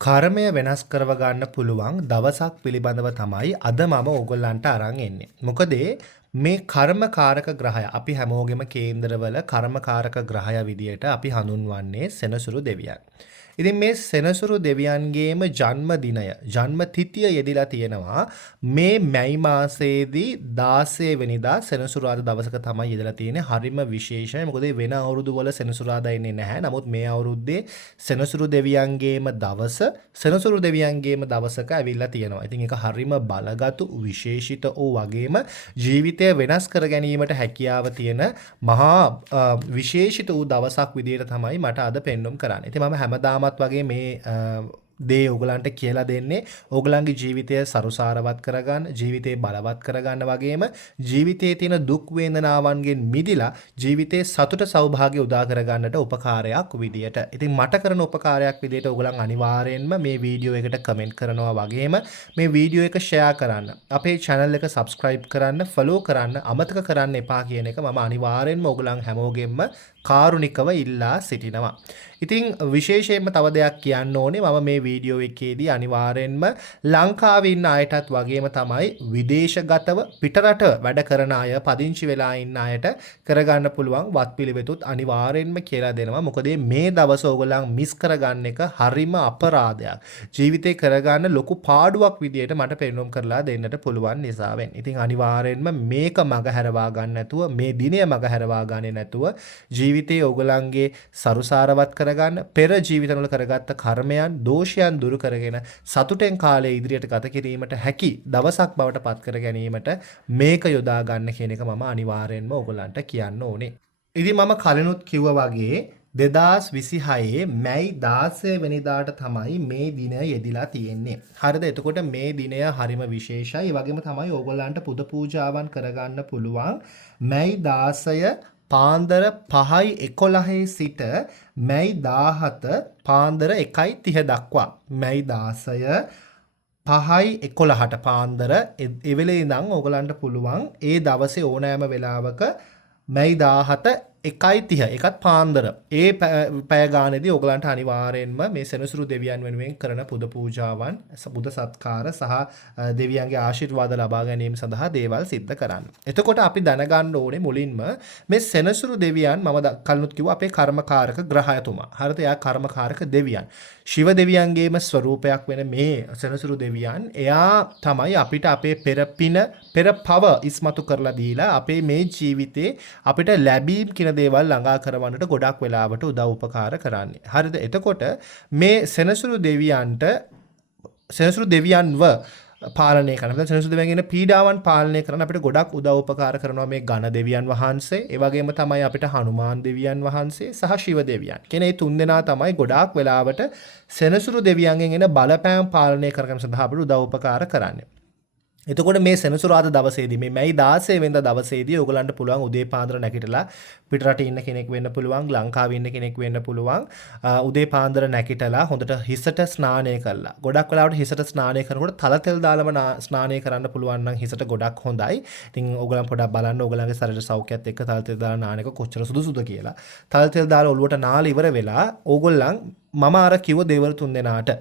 කර්මය වෙනස් කරව ගන්න පුළුවන් දවසක් පිළිබඳව තමයි අද මම ඕගොල්ලන්ට අරන් එන්නේ. මොකද මේ කර්මකාරක ග්‍රහය අපි හැමෝගෙම කේන්දරවල කර්මකාරක ග්‍රහය විදියට අපි හඳුන්වන්නේ සෙනසුරු දෙවියන්. ඉතින් මේ සෙනසුරු දෙවියන්ගේම ජන්ම දිනය, ජන්ම තිථිය යෙදිලා තියෙනවා මේ මැයි මාසයේදී 16 වෙනිදා සෙනසුරාදා දවසක තමයි යෙදලා තියෙන්නේ. හරිම විශේෂයි. මොකද වෙන අවුරුදු වල සෙනසුරාදා ඉන්නේ නැහැ. නමුත් මේ අවුරුද්දේ සෙනසුරු දෙවියන්ගේම දවස සෙනසුරු දෙවියන්ගේම දවසක ඇවිල්ලා තියෙනවා. ඉතින් ඒක හරිම බලගතු විශේෂිත වූ වගේම ජීවිතය වෙනස් කර ගැනීමට හැකියාව තියෙන මහා විශේෂිත වූ දවසක් විදියට තමයි මට අද පෙන්වුම් කරන්නේ. ඉතින් මම හැමදාමත් වගේ මේ දේ ඕගලන්ට කියලා දෙන්නේ ඕගලන්ගේ ජීවිතය සරුසාරවත් කරගන්න, ජීවිතේ බලවත් කරගන්න වගේම ජීවිතයේ තියෙන දුක් වේදනාවන්ගෙන් මිදිලා ජීවිතේ සතුට සෞභාග්‍ය උදා කරගන්නට උපකාරයක් විදියට. ඉතින් මට කරන උපකාරයක් විදියට ඕගලන් අනිවාර්යෙන්ම මේ වීඩියෝ එකට කමෙන්ට් කරනවා වගේම මේ වීඩියෝ එක ෂෙයා කරන්න. අපේ channel එක subscribe කරන්න, follow කරන්න අමතක කරන්න එපා කියන එක මම අනිවාර්යෙන්ම ඕගලන් හැමෝගෙම කාරුණිකව ඉල්ලා සිටිනවා. ඉතින් විශේෂයෙන්ම තව දෙයක් කියන්න ඕනේ මම මේ වීඩියෝ එකේදී අනිවාර්යෙන්ම ලංකාවේ ඉන්න අයටත් වගේම තමයි විදේශගතව පිටරට වැඩ කරන අය පදිංචි වෙලා ඉන්න අයට කරගන්න පුළුවන් වත්පිළිවෙතුත් අනිවාර්යෙන්ම කියලා දෙනවා. මොකද මේ දවස් ඕගොල්ලන් මිස් කරගන්න එක හරිම අපරාධයක්. ජීවිතේ කරගන්න ලොකු පාඩුවක් විදියට මට පෙන්වුම් කරලා දෙන්නට පුළුවන් නිසාවෙන්. ඉතින් අනිවාර්යෙන්ම මේක මග හැරවා ගන්න නැතුව මේ දිනය මග හැරවා ගන්නේ නැතුව ජීවිතේ ඕගොල්ලන්ගේ සරුසාරවත් කරගන්න පෙර ජීවිතවල කරගත්ත කර්මයන් දෝෂයන් දුරු කරගෙන සතුටෙන් කාලය ඉදිරියට ගත කිරීමට හැකි දවසක් බවට පත් කර ගැනීමට මේක යොදා ගන්න කියන එක මම අනිවාර්යෙන්ම ඕගොල්ලන්ට කියන්න ඕනේ. ඉතින් මම කලිනුත් කිව්වා වගේ 2026 මැයි 16 වෙනිදාට තමයි මේ දිනය යෙදිලා තියෙන්නේ. හරිද? එතකොට මේ දිනය හරිම විශේෂයි. ඒ වගේම තමයි ඕගොල්ලන්ට පුද පූජාවන් කරගන්න පුළුවන් මැයි 16 පාන්දර 5:11 සිට මැයි 17 පාන්දර 1:30 දක්වා. මැයි 16 5:11ට පාන්දර එවෙලේ ඉඳන් ඕගලන්ට පුළුවන් ඒ දවසේ ඕනෑම වෙලාවක මැයි 17 1:30 එකත් පාන්දර ඒ පැය ගානේදී ඕගලන්ට අනිවාර්යෙන්ම මේ සෙනසුරු දෙවියන් වෙනුවෙන් කරන පුද පූජාවන් බුද සත්කාර සහ දෙවියන්ගේ ආශිර්වාද ලබා ගැනීම සඳහා දේවල් සිද්ධ කරන්න. එතකොට අපි දැනගන්න ඕනේ මුලින්ම මේ සෙනසුරු දෙවියන් මම කලිනුත් කිව්වා අපේ කර්මකාරක ග්‍රහයතුමා. හරිද? එයා කර්මකාරක දෙවියන්. ශිව දෙවියන්ගේම ස්වරූපයක් වෙන මේ සෙනසුරු දෙවියන් එයා තමයි අපිට අපේ පෙර පින පෙර පව ඉස්මතු කරලා දීලා අපේ මේ ජීවිතේ අපිට ලැබීම් කියන දේවල් ළඟා කරවන්නට ගොඩක් වෙලාවට උදව් උපකාර කරන්නේ. හරිද? එතකොට මේ සෙනසුරු දෙවියන්ව පාලනය කරන සෙනසුරු දෙවියන්ගේ පීඩාවන් පාලනය කරන අපිට ගොඩක් උදව් උපකාර කරනවා මේ ඝන දෙවියන් වහන්සේ. ඒ වගේම තමයි අපිට හනුමාන් දෙවියන් වහන්සේ සහ ශිව දෙවියන්. කියන මේ තුන් දෙනා තමයි ගොඩාක් වෙලාවට සෙනසුරු දෙවියන්ගෙන් එන බලපෑම් පාලනය කරගන්න සඳහා අපිට උදව් උපකාර කරන්නේ. එතකොට මේ සෙනසුරාදා දවසේදී මේ මැයි 16 වෙනිදා දවසේදී ඔයගලන්ට පුළුවන් උදේ පාන්දර නැගිටලා පිටරට ඉන්න කෙනෙක් වෙන්න පුළුවන්, ලංකාවේ ඉන්න කෙනෙක් වෙන්න පුළුවන්. උදේ පාන්දර නැගිටලා හොඳට හිසට ස්නානය කළා. ගොඩක් වෙලාවට හිසට ස්නානය කරනකොට තල තෙල් දාලම ස්නානය කරන්න පුළුවන් නම් හිසට ගොඩක් හොඳයි. ඉතින් ඔයගලන් පොඩක් බලන්න ඔයගලන්ගේ ශරීර සෞඛ්‍යයත් එක්ක තල තෙල් දාලා නාන එක කොච්චර සුදුසුද කියලා. තල තෙල් දාලා ඔළුවට නාලා ඉවර වෙලා ඕගොල්ලන් මම අර කිව්ව දේවල් තුන් දෙනාට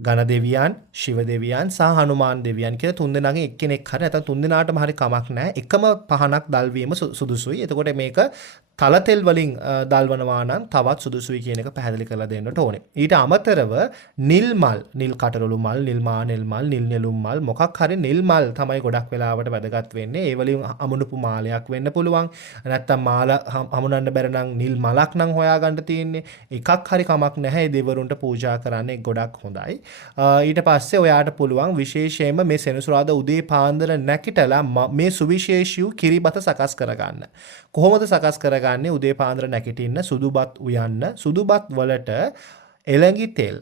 ඝන දෙවියන්, ශිව දෙවියන් සහ හනුමාන් දෙවියන් කියලා තුන් දෙනාගෙන් එක්කෙනෙක් හරි නැත්නම් තුන් දෙනාටම හරි කමක් නැහැ. එකම පහනක් දල්වීම සුදුසුයි. එතකොට මේක තල තෙල් වලින් දල්වනවා නම් තවත් සුදුසුයි කියන එක පැහැදිලි කරලා දෙන්නට ඕනේ. ඊට අමතරව නිල් මල්, නිල් කටරළු මල්, නිල් මානෙල් මල්, නිල් නෙළුම් මල් මොකක් හරි නිල් මල් තමයි ගොඩක් වෙලාවට වැදගත් වෙන්නේ. ඒ වලින් අමුණුපු මාලයක් වෙන්න පුළුවන්. නැත්නම් මාල හමුනන්න බැර නම් නිල් මලක් නම් හොයාගන්න තියෙන්නේ. එකක් හරි කමක් නැහැ. ඒ දෙවරුන්ට පූජා කරන්න ගොඩක් හොඳයි. ඊට පස්සේ ඔයාට පුළුවන් විශේෂයෙන්ම මේ සෙනසුරාදා උදේ පාන්දර නැකිටලා මේ සුවිශේෂී කිරිබත සකස් කරගන්න. කොහොමද සකස් කරගන්නේ? උදේ පාන්දර නැගිටින්න සුදුබත් උයන්න. සුදුබත් වලට එළඟි තෙල්,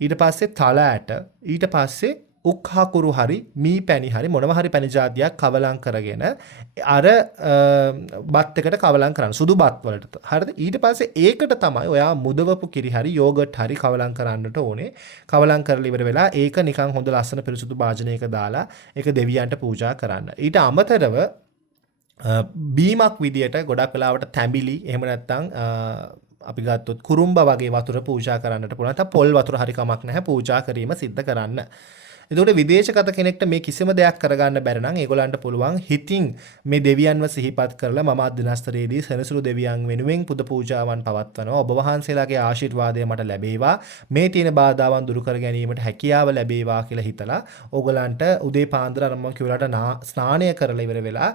ඊට පස්සේ තල ඇට, ඊට පස්සේ උක්හකුරු හරි මී පැණි හරි මොනවා හරි පැණි జాතියක් කවලම් කරගෙන අර බත් එකට කවලම් කරන්න සුදු බත් වලට. හරිද? ඊට පස්සේ ඒකට තමයි ඔයා මුදවපු කිරි හරි යෝගට් හරි කවලම් කරන්නට ඕනේ. කවලම් කරලා ඉවර වෙලා ඒක නිකන් හොඳ ලස්සන පිරිසුදු භාජනයක දාලා ඒක දෙවියන්ට පූජා කරන්න. ඊට අමතරව බීමක් විදියට ගොඩක් වෙලාවට තැඹිලි එහෙම නැත්නම් අපි ගත්තොත් කුරුම්බ වගේ වතුර පූජා කරන්නට පුළුවන්. නැත්නම් පොල් වතුර හරි කමක් නැහැ පූජා කිරීම සිද්ධ කරන්න. එතකොට විදේශගත කෙනෙක්ට මේ කිසිම දෙයක් කරගන්න බැරි නම් ඒගොල්ලන්ට පුළුවන් හිතින් මේ දෙවියන්ව සිහිපත් කරලා මම අද දිනස්තරයේදී සෙනසුරු දෙවියන් වෙනුවෙන් පුද පූජාවන් පවත්වනවා. ඔබ වහන්සේලාගේ ආශිර්වාදය මට ලැබේවා. මේ තියෙන බාධාවන් දුරු කර ගැනීමට හැකියාව ලැබේවා කියලා හිතලා ඕගොල්ලන්ට උදේ පාන්දර මම කිව්ලාට ස්නානය කරලා ඉවර වෙලා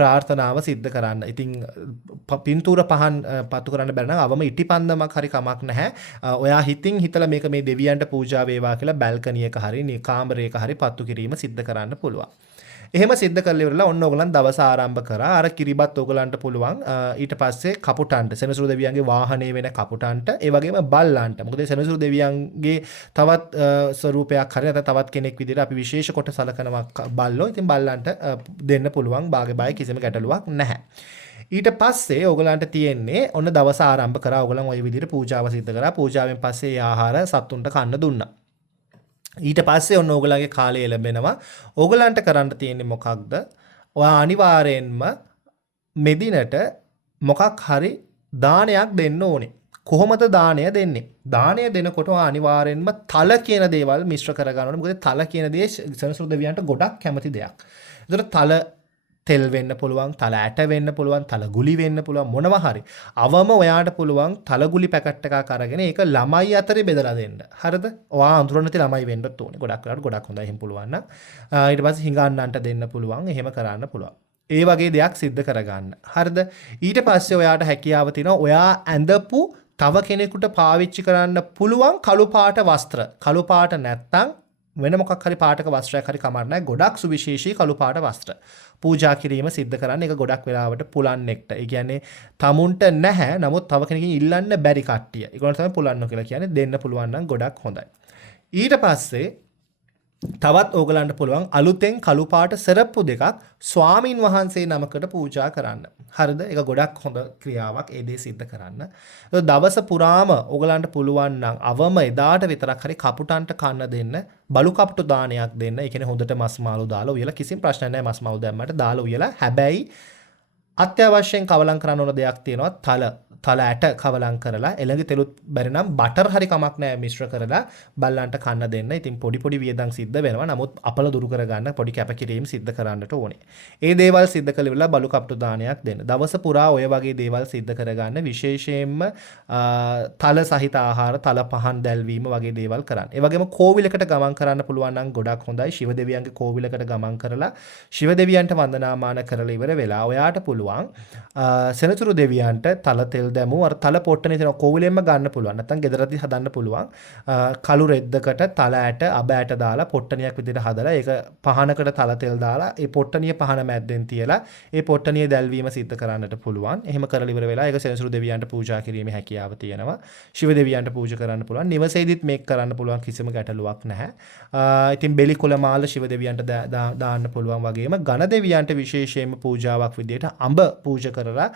ප්‍රාර්ථනාව සිද්ධ කරන්න. ඉතින් පින්තූර පහන් පත්තු කරන්න බැරි නම් අවම ඉටිපන්දමක් හරි කමක් නැහැ. ඔයා හිතින් හිතලා මේක මේ දෙවියන්ට පූජා වේවා කියලා බැල්කනියක හරි කාමරයක හරි පත්තු කිරීම සිද්ධ කරන්න පුළුවන්. එහෙම සිද්ධ කරලා ඉවරලා ඔන්න ඕගලන් දවස ආරම්භ කරා. අර කිරිබත් ඕගලන්ට පුළුවන් ඊට පස්සේ කපුටන්ට සෙනසුරු දෙවියන්ගේ වාහනේ වෙන කපුටන්ට ඒ වගේම බල්ලන්ට. මොකද සෙනසුරු දෙවියන්ගේ තවත් ස්වරූපයක් හරි නැත්නම් තවත් කෙනෙක් විදිහට අපි විශේෂ කොට සලකනවා බල්ලෝ. ඉතින් බල්ලන්ට දෙන්න පුළුවන් භාගේ බය කිසිම ගැටලුවක් නැහැ. ඊට පස්සේ ඕගලන්ට තියෙන්නේ ඔන්න දවස ආරම්භ කරා. ඕගලන් ওই විදිහට පූජාව සිද්ධ කරා. පූජාවෙන් පස්සේ ආහාර සතුන්ට කන්න දුන්නා. ඊට පස්සේ ඔන්න ඕගලන්ගේ කාලය ලැබෙනවා. ඕගලන්ට කරන්න තියෙන්නේ මොකක්ද? ඔයා අනිවාර්යෙන්ම මෙදිනට මොකක් හරි දානයක් දෙන්න ඕනේ. කොහොමද දානය දෙන්නේ? දානය දෙනකොට ඔයා අනිවාර්යෙන්ම තල කියන දේවල් මිශ්‍ර කරගන්න ඕනේ. මොකද තල කියන දේ සෙනසුරු දෙවියන්ට ගොඩක් කැමති දෙයක්. ඒතර තල තෙල් වෙන්න පුළුවන්, තල ඇට වෙන්න පුළුවන්, තල ගුලි වෙන්න පුළුවන්, මොනවා හරි. අවම ඔයාට පුළුවන් තල ගුලි පැකට් එකක් අරගෙන ඒක ළමයි අතරේ බෙදලා දෙන්න. හරිද? ඔයා අඳුරන නැති ළමයි වෙන්නත් ඕනේ. ගොඩක් වෙලාවට ගොඩක් හොඳයි එහෙම පුළුවන් නම්. ඊට පස්සේ හිඟන්නන්ට දෙන්න පුළුවන්. එහෙම කරන්න පුළුවන්. ඒ වගේ දෙයක් සිද්ධ කරගන්න. හරිද? ඊට පස්සේ ඔයාට හැකියාව තියෙනවා ඔයා ඇඳපු තව කෙනෙකුට පාවිච්චි කරන්න පුළුවන් කළු පාට වස්ත්‍ර. කළු පාට නැත්තම් වෙන මොකක් හරි පාටක වස්ත්‍රයක් හරි කමක් නැහැ. ගොඩක් සුවිශේෂී කළු පාට වස්ත්‍ර. පූජා කිරීම සිද්ධ කරන්න ඒක ගොඩක් වෙලාවට පුලන්නෙක්ට. ඒ කියන්නේ තමුන්ට නැහැ. නමුත් තව කෙනකින් ඉල්ලන්න බැරි කට්ටිය. ඒගොල්ලෝ තමයි පුලන්නෝ කියලා කියන්නේ. දෙන්න පුළුවන් නම් ගොඩක් හොඳයි. ඊට පස්සේ තවත් ඕගලන්ට පුළුවන් අලුතෙන් කළු පාට සරප්පු දෙකක් ස්වාමින් වහන්සේ නමකට පූජා කරන්න. හරිද? ඒක ගොඩක් හොඳ ක්‍රියාවක් ඒ දේ සිද්ධ කරන්න. දවස පුරාම ඕගලන්ට පුළුවන් නම් අවම එදාට විතරක් හරි කපුටන්ට කන්න දෙන්න බලු කපුටු දානයක් දෙන්න. ඒ කියන්නේ හොඳට මස් මාළු දාලා උයලා කිසිම ප්‍රශ්නයක් නැහැ මස් මාළු දැම්මට දාලා උයලා. හැබැයි අත්‍යවශ්‍යයෙන් කවලම් කරන්න ඕන දෙයක් තියෙනවා තල ඇට කවලම් කරලා එළඟ තෙලුත් බැරි නම් බටර් හරි කමක් නැහැ මිශ්‍ර කරලා බල්ලන්ට කන්න දෙන්න. ඉතින් පොඩි පොඩි වියදම් සිද්ධ වෙනවා. නමුත් අපල දුරු කරගන්න පොඩි කැපකිරීම සිද්ධ කරන්නට ඕනේ. ඒ දේවල් සිද්ධ කළා බලු කප්ටු දානයක් දෙන්න. දවස පුරා ඔය වගේ දේවල් සිද්ධ කරගන්න විශේෂයෙන්ම තල සහිත ආහාර තල පහන් දැල්වීම වගේ දේවල් කරන්න. ඒ වගේම කෝවිලකට ගමන් කරන්න පුළුවන් නම් ගොඩක් හොඳයි. ශිව දෙවියන්ගේ කෝවිලකට ගමන් කරලා ශිව දෙවියන්ට වන්දනාමාන කරලා ඉවර වෙලා ඔයාට පුළුවන් සෙනසුරු දෙවියන්ට තල තෙල් දැමු අර තල පොට්ටනේ තියෙන කෝවිලෙන්ම ගන්න පුළුවන්. නැත්නම් ගෙදරදී හදන්න පුළුවන්. කළු රෙද්දකට තල ඇට අබ ඇට දාලා පොට්ටනියක් විදිහට හදලා ඒක පහනකට තල තෙල් දාලා ඒ පොට්ටනිය පහන මැද්දෙන් තියලා ඒ පොට්ටනිය දැල්වීම සිද්ධ කරන්නට පුළුවන්. එහෙම කරලා ඉවර වෙලා ඒක සෙනසුරු දෙවියන්ට පූජා කිරීමේ හැකියාව තියෙනවා. ශිව දෙවියන්ට පූජා කරන්න පුළුවන්. නිවසේදීත් මේක කරන්න පුළුවන් කිසිම ගැටලුවක් නැහැ. ඉතින් බෙලි කොළ මාල ශිව දෙවියන්ට දාන්න පුළුවන් වගේම ගණ දෙවියන්ට විශේෂයෙන්ම පූජාවක් විදිහට අඹ පූජා කරලා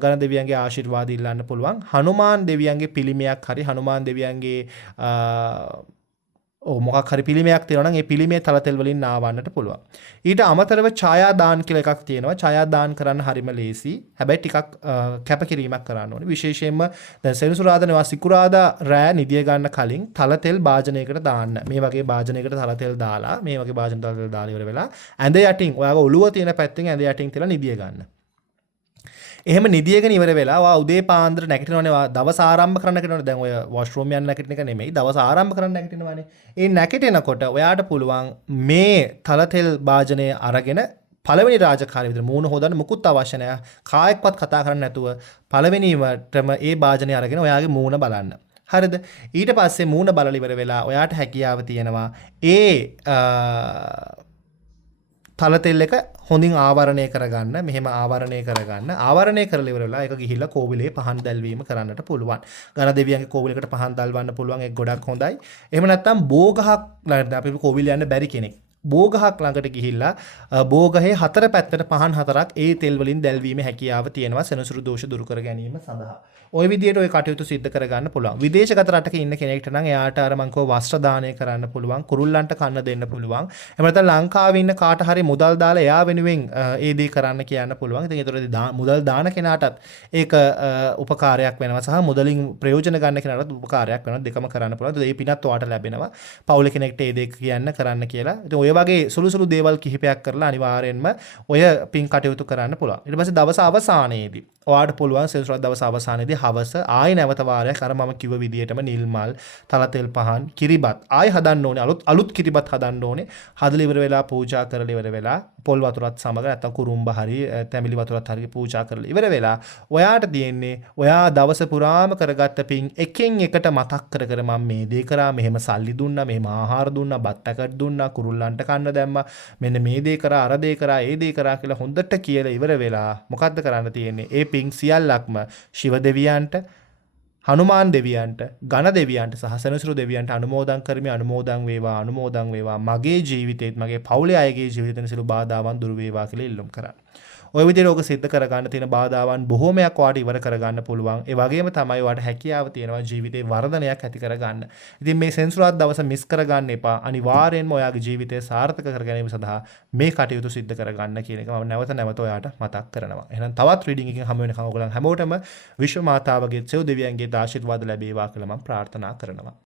ගණ දෙවියන්ගේ ආශිර්වාද ඉල්ලන්න පුළුවන්. හනුමාන් දෙවියන්ගේ පිළිමයක් හරි හනුමාන් දෙවියන්ගේ මොකක් හරි පිළිමයක් තියෙනවා නම් ඒ පිළිමේ තල තෙල් වලින් නාවන්නට පුළුවන්. ඊට අමතරව ඡායා දාන් කියලා එකක් තියෙනවා. ඡායා දාන් කරන්න හරිම ලේසි. හැබැයි ටිකක් කැපකිරීමක් කරන්න ඕනේ. විශේෂයෙන්ම දැන් සෙනසුරාදා සිකුරාදා රෑ නිදිය ගන්න කලින් තල තෙල් භාජනයකට දාන්න. මේ වගේ භාජනයකට තල තෙල් දාලා මේ වගේ භාජන තල තෙල් දාලා ඉවර වෙලා ඇඳ යටින් ඔයාගේ ඔළුව තියෙන පැත්තෙන් ඇඳ යටින් තියලා නිදිය ගන්න. එහෙම නිදියගෙන ඉවර වෙලා ඔයා උදේ පාන්දර නැගිටිනවනේ දවස් ආරම්භ කරන්න නැගිටිනවනේ. දැන් ඔය වොෂ්රූම් යන්න නැගිටින එක නෙමෙයි දවස් ආරම්භ කරන්න නැගිටිනවනේ. ඒ නැගිටිනකොට ඔයාට පුළුවන් මේ තල තෙල් භාජනය අරගෙන පළවෙනි රාජකාරිය විතර මූණ හොදන්න මුකුත් අවශ්‍ය නැහැ. කායෙක්වත් කතා කරන්න නැතුව පළවෙනිවටම ඒ භාජනය අරගෙන ඔයාගේ මූණ බලන්න. හරිද? ඊට පස්සේ මූණ බලලා ඉවර වෙලා ඔයාට හැකියාව තියෙනවා ඒ තල තෙල් එක හොඳින් ආවරණය කරගන්න. මෙහෙම ආවරණය කරගන්න. ආවරණය කරලා ඉවර වෙලා ඒක ගිහිල්ලා කෝවිලේ පහන් දැල්වීම කරන්නට පුළුවන්. ගණ දෙවියන්ගේ කෝවිලකට පහන් දැල්වන්න පුළුවන්. ඒක ගොඩක් හොඳයි. එහෙම නැත්නම් බෝ ගහක් අපි කෝවිල යන්න බැරි කෙනෙක්. බෝගහක් ළඟට ගිහිල්ලා බෝගහේ හතර පැත්තට පහන් හතරක් ඒ තෙල් වලින් දැල්වීමේ හැකියාව තියෙනවා සෙනසුරු දෝෂ දුරු කර ගැනීම සඳහා. ওই විදියට ওই කටයුතු සිද්ධ කරගන්න පුළුවන්. විදේශගත රටක ඉන්න කෙනෙක්ට නම් එයාට අර මං කෝ වස්ත්‍ර දානය කරන්න පුළුවන්, කුරුල්ලන්ට කන්න දෙන්න පුළුවන්. එහෙම නැත්නම් ලංකාවේ ඉන්න කාට හරි මුදල් දාලා එයා වෙනුවෙන් ඒ දේ කරන්න කියන්න පුළුවන්. ඉතින් ඒතරදී මුදල් දාන කෙනාටත් ඒක උපකාරයක් වෙනවා සහ මුදලින් ප්‍රයෝජන ගන්න කෙනාටත් උපකාරයක් වෙනවා. දෙකම කරන්න පුළුවන්. ඒ පිනත් ඔයාට ලැබෙනවා. පවුලේ කෙනෙක්ට ඒ දේ කියන්න කරන්න කියලා. ඉතින් ඔය වගේ සුළු සුළු දේවල් කිහිපයක් කරලා අනිවාර්යෙන්ම ඔය පින් කටයුතු කරන්න පුළුවන්. ඊට පස්සේ දවස අවසානයේදී ඔයාට පුළුවන් සෙනසුරාදා දවස අවසානයේදී හවස ආයෙ නැවත වාරයක් අර මම කිව්ව විදිහටම නිල් මල්, තල තෙල් පහන්, කිරිබත් ආයෙ හදන්න ඕනේ. අලුත් කිරිබත් හදන්න ඕනේ. හදලා ඉවර වෙලා පූජා කරලා ඉවර වෙලා පොල් වතුරත් සමග නැත්නම් කුරුම්බ හරි තැඹිලි වතුරත් හරි පූජා කරලා ඉවර වෙලා ඔයාට තියෙන්නේ ඔයා දවස පුරාම කරගත්ත පින් එකින් එකට මතක් කර කර මම මේ දේ කරා, මෙහෙම සල්ලි දුන්නා, මෙහෙම ආහාර දුන්නා, බත් පැකට් දුන්නා, කුරුල්ලන්ට කන්න දැම්මා, මෙන්න මේ දේ කරා, අර දේ කරා, ඒ දේ කරා කියලා හොඳට කියලා ඉවර වෙලා මොකද්ද කරන්න තියෙන්නේ? ඒ පින් සියල්ලක්ම ශිව දෙවියන්ට, හනුමාන් දෙවියන්ට, ගණ දෙවියන්ට සහ සෙනසුරු දෙවියන්ට අනුමෝදන් කරමි. අනුමෝදන් වේවා මගේ ජීවිතේත් මගේ පවුලේ අයගේ ජීවිතේන සිළු බාධාවන් දුරු වේවා කියලා ඉල්ලුම් කරන්න. ඔය විදිහට ඔක සිද්ධ කරගන්න තියෙන බාධාවන් බොහෝමයක් ඔයාට ඉවර කරගන්න පුළුවන්. ඒ වගේම තමයි ඔයාට හැකියාව තියෙනවා ජීවිතේ වර්ධනයක් ඇති කරගන්න. ඉතින් මේ සෙන්සුරාදා දවස මිස් කරගන්න එපා. අනිවාර්යෙන්ම ඔයාගේ ජීවිතය සාර්ථක කර ගැනීම සඳහා මේ කටයුතු සිද්ධ කරගන්න කියන එක මම නැවත නැවත ඔයාට මතක් කරනවා. එහෙනම් තවත් රීඩින් එකකින් හමු වෙනකම් ඔයගොල්ලන් හැමෝටම විශ්ව මාතාවගේ සෙව් දෙවියන්ගේ ආශිර්වාද ලැබේවා කියලා මම ප්‍රාර්ථනා කරනවා.